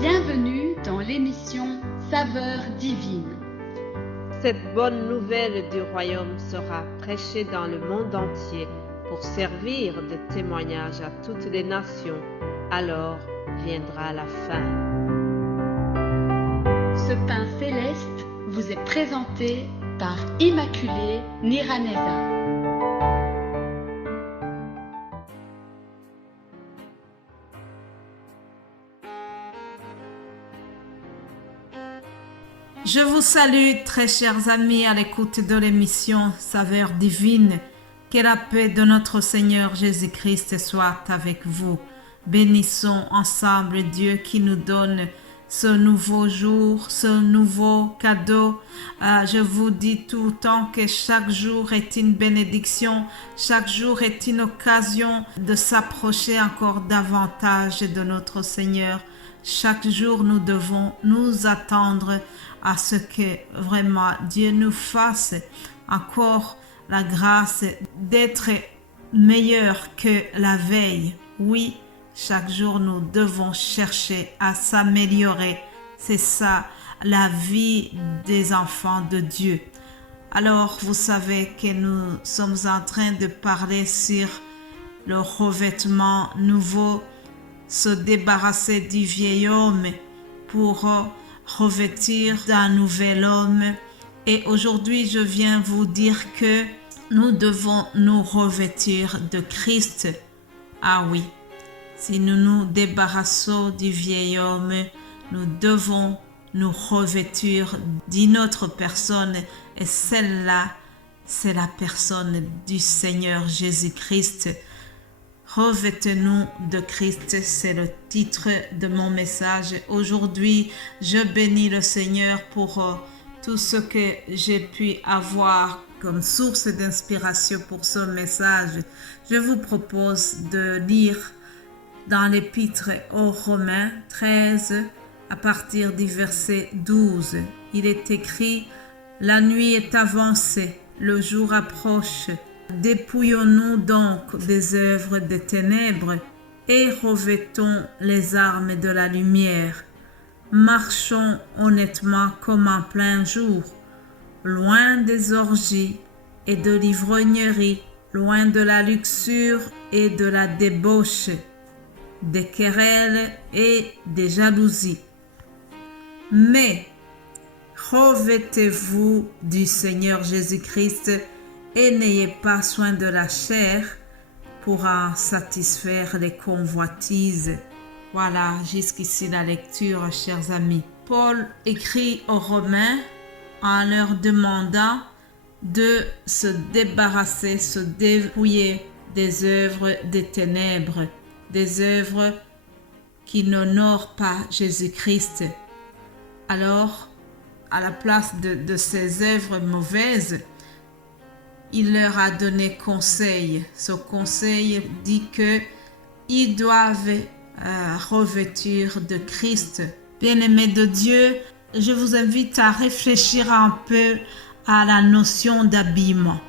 Bienvenue dans l'émission Saveurs divines. Cette bonne nouvelle du royaume sera prêchée dans le monde entier pour servir de témoignage à toutes les nations. Alors viendra la fin. Ce pain céleste vous est présenté par Immaculée Niraneza. Je vous salue, très chers amis, à l'écoute de l'émission Saveurs divines. Que la paix de notre Seigneur Jésus-Christ soit avec vous. Bénissons ensemble Dieu qui nous donne ce nouveau jour, ce nouveau cadeau. Je vous dis tout le temps que chaque jour est une bénédiction, chaque jour est une occasion de s'approcher encore davantage de notre Seigneur. Chaque jour, nous devons nous attendre à ce que vraiment Dieu nous fasse encore la grâce d'être meilleur que la veille. Oui, chaque jour, nous devons chercher à s'améliorer. C'est ça, la vie des enfants de Dieu. Alors, vous savez que nous sommes en train de parler sur le revêtement nouveau, se débarrasser du vieil homme pour revêtir d'un nouvel homme. Et aujourd'hui, je viens vous dire que nous devons nous revêtir de Christ. Ah oui, si nous nous débarrassons du vieil homme, nous devons nous revêtir d'une autre personne. Et celle-là, c'est la personne du Seigneur Jésus-Christ. Revêtez-nous de Christ, c'est le titre de mon message. Aujourd'hui, je bénis le Seigneur pour tout ce que j'ai pu avoir comme source d'inspiration pour ce message. Je vous propose de lire dans l'épître aux Romains 13, à partir du verset 12. Il est écrit: « La nuit est avancée, le jour approche. Dépouillons-nous donc des œuvres des ténèbres et revêtons les armes de la lumière. Marchons honnêtement comme en plein jour, loin des orgies et de l'ivrognerie, loin de la luxure et de la débauche, des querelles et des jalousies. Mais revêtez-vous du Seigneur Jésus-Christ et n'ayez pas soin de la chair pour en satisfaire les convoitises. » Voilà, jusqu'ici la lecture, chers amis. Paul écrit aux Romains en leur demandant de se débarrasser, se dépouiller des œuvres des ténèbres, des œuvres qui n'honorent pas Jésus-Christ. Alors, à la place de ces œuvres mauvaises, il leur a donné conseil. Ce conseil dit qu'ils doivent revêtir de Christ. Bien-aimés de Dieu, je vous invite à réfléchir un peu à la notion d'habillement.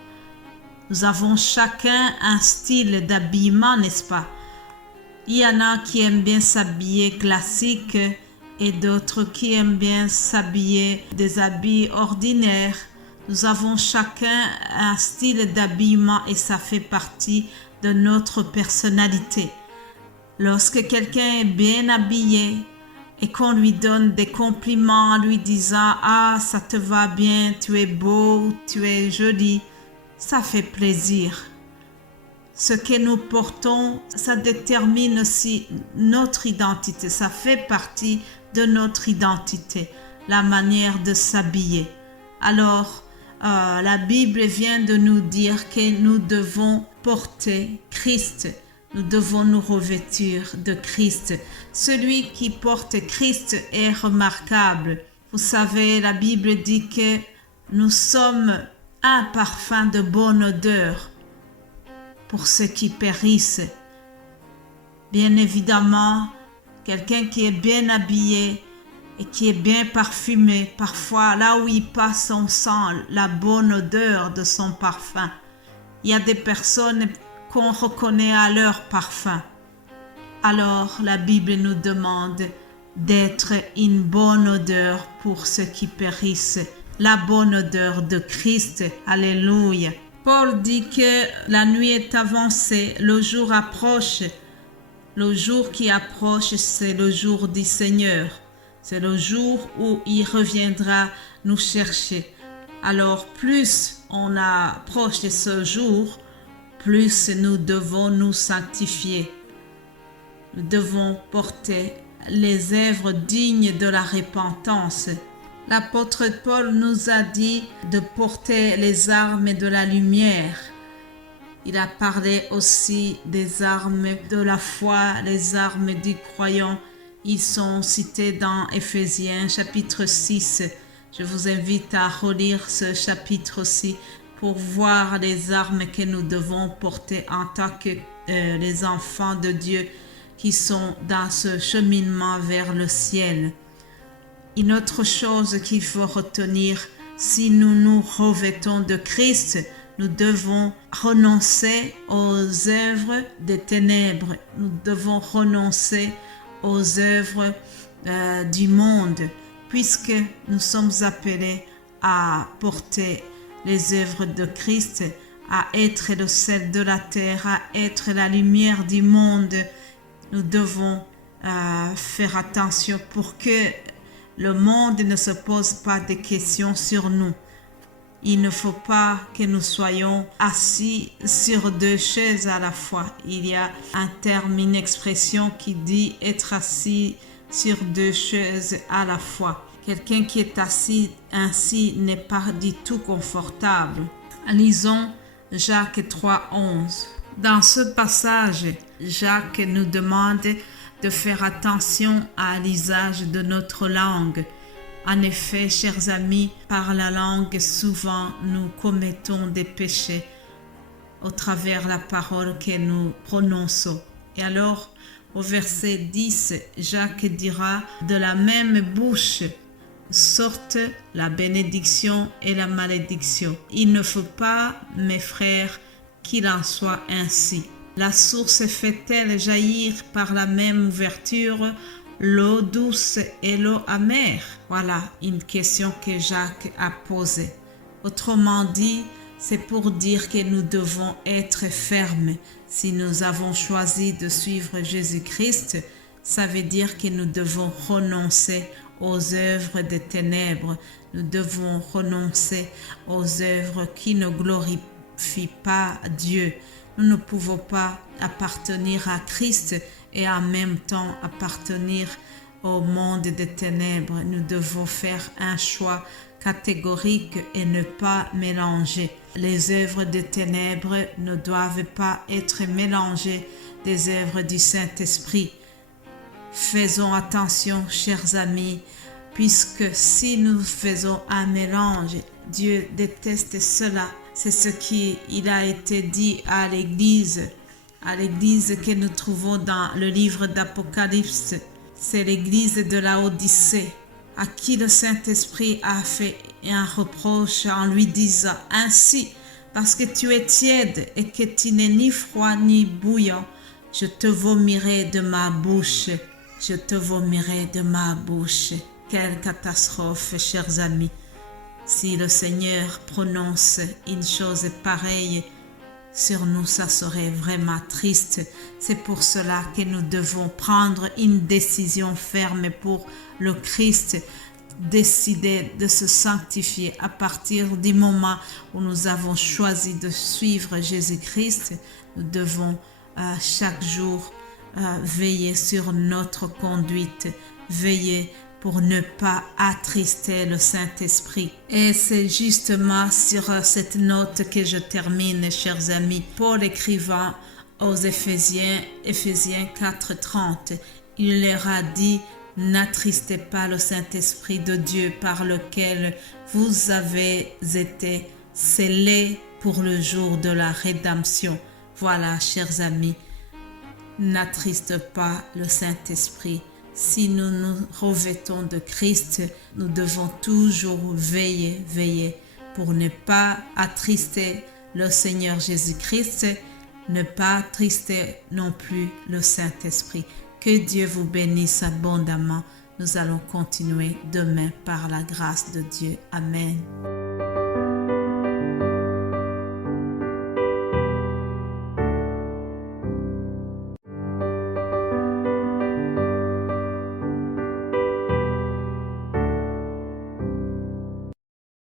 Nous avons chacun un style d'habillement, n'est-ce pas? Il y en a qui aiment bien s'habiller classique et d'autres qui aiment bien s'habiller des habits ordinaires. Nous avons chacun un style d'habillement et ça fait partie de notre personnalité. Lorsque quelqu'un est bien habillé et qu'on lui donne des compliments en lui disant « Ah, ça te va bien, tu es beau, tu es joli », ça fait plaisir. Ce que nous portons, ça détermine aussi notre identité. Ça fait partie de notre identité, la manière de s'habiller. Alors, la Bible vient de nous dire que nous devons porter Christ. Nous devons nous revêtir de Christ. Celui qui porte Christ est remarquable. Vous savez, la Bible dit que nous sommes un parfum de bonne odeur pour ceux qui périssent. Bien évidemment, quelqu'un qui est bien habillé et qui est bien parfumé, parfois là où il passe, on sent la bonne odeur de son parfum. Il y a des personnes qu'on reconnaît à leur parfum. Alors la Bible nous demande d'être une bonne odeur pour ceux qui périssent, la bonne odeur de Christ. Alléluia. Paul dit que la nuit est avancée, le jour approche. Le jour qui approche, c'est le jour du Seigneur. C'est le jour où il reviendra nous chercher. Alors, plus on approche de ce jour, plus nous devons nous sanctifier. Nous devons porter les œuvres dignes de la repentance. L'apôtre Paul nous a dit de porter les armes de la lumière. Il a parlé aussi des armes de la foi, les armes du croyant. Ils sont cités dans Éphésiens chapitre 6. Je vous invite à relire ce chapitre aussi pour voir les armes que nous devons porter en tant que les enfants de Dieu qui sont dans ce cheminement vers le ciel. Une autre chose qu'il faut retenir, si nous nous revêtons de Christ, nous devons renoncer aux œuvres des ténèbres. Nous devons renoncer aux œuvres du monde, puisque nous sommes appelés à porter les œuvres de Christ, à être le sel de la terre, à être la lumière du monde. Nous devons faire attention pour que le monde ne se pose pas de questions sur nous. Il ne faut pas que nous soyons assis sur deux chaises à la fois. Il y a un terme, une expression qui dit être assis sur deux chaises à la fois. Quelqu'un qui est assis ainsi n'est pas du tout confortable. Lisons Jacques 3:11. Dans ce passage, Jacques nous demande de faire attention à l'usage de notre langue. En effet, chers amis, par la langue, souvent nous commettons des péchés au travers la parole que nous prononçons. Et alors, au verset 10, Jacques dira « De la même bouche sortent la bénédiction et la malédiction. Il ne faut pas, mes frères, qu'il en soit ainsi. La source fait-elle jaillir par la même ouverture l'eau douce et l'eau amère? » Voilà une question que Jacques a posée. Autrement dit, c'est pour dire que nous devons être fermes. Si nous avons choisi de suivre Jésus-Christ, ça veut dire que nous devons renoncer aux œuvres des ténèbres. Nous devons renoncer aux œuvres qui ne glorifient pas Dieu. Nous ne pouvons pas appartenir à Christ et en même temps appartenir au monde des ténèbres. Nous devons faire un choix catégorique et ne pas mélanger. Les œuvres des ténèbres ne doivent pas être mélangées des œuvres du Saint-Esprit. Faisons attention, chers amis, puisque si nous faisons un mélange, Dieu déteste cela. C'est ce qu'il a été dit à l'Église que nous trouvons dans le livre d'Apocalypse. C'est l'Église de la Odyssée, à qui le Saint-Esprit a fait un reproche en lui disant « Ainsi, parce que tu es tiède et que tu n'es ni froid ni bouillant, je te vomirai de ma bouche. Je te vomirai de ma bouche. » Quelle catastrophe, chers amis! Si le Seigneur prononce une chose pareille sur nous, ça serait vraiment triste. C'est pour cela que nous devons prendre une décision ferme pour le Christ, décider de se sanctifier à partir du moment où nous avons choisi de suivre Jésus-Christ. Nous devons chaque jour veiller sur notre conduite, veiller pour ne pas attrister le Saint-Esprit. Et c'est justement sur cette note que je termine, chers amis. Paul écrivant aux Éphésiens 4:30, il leur a dit « N'attristez pas le Saint-Esprit de Dieu par lequel vous avez été scellés pour le jour de la rédemption. » Voilà, chers amis, n'attriste pas le Saint-Esprit. Si nous nous revêtons de Christ, nous devons toujours veiller pour ne pas attrister le Seigneur Jésus-Christ, ne pas attrister non plus le Saint-Esprit. Que Dieu vous bénisse abondamment. Nous allons continuer demain par la grâce de Dieu. Amen.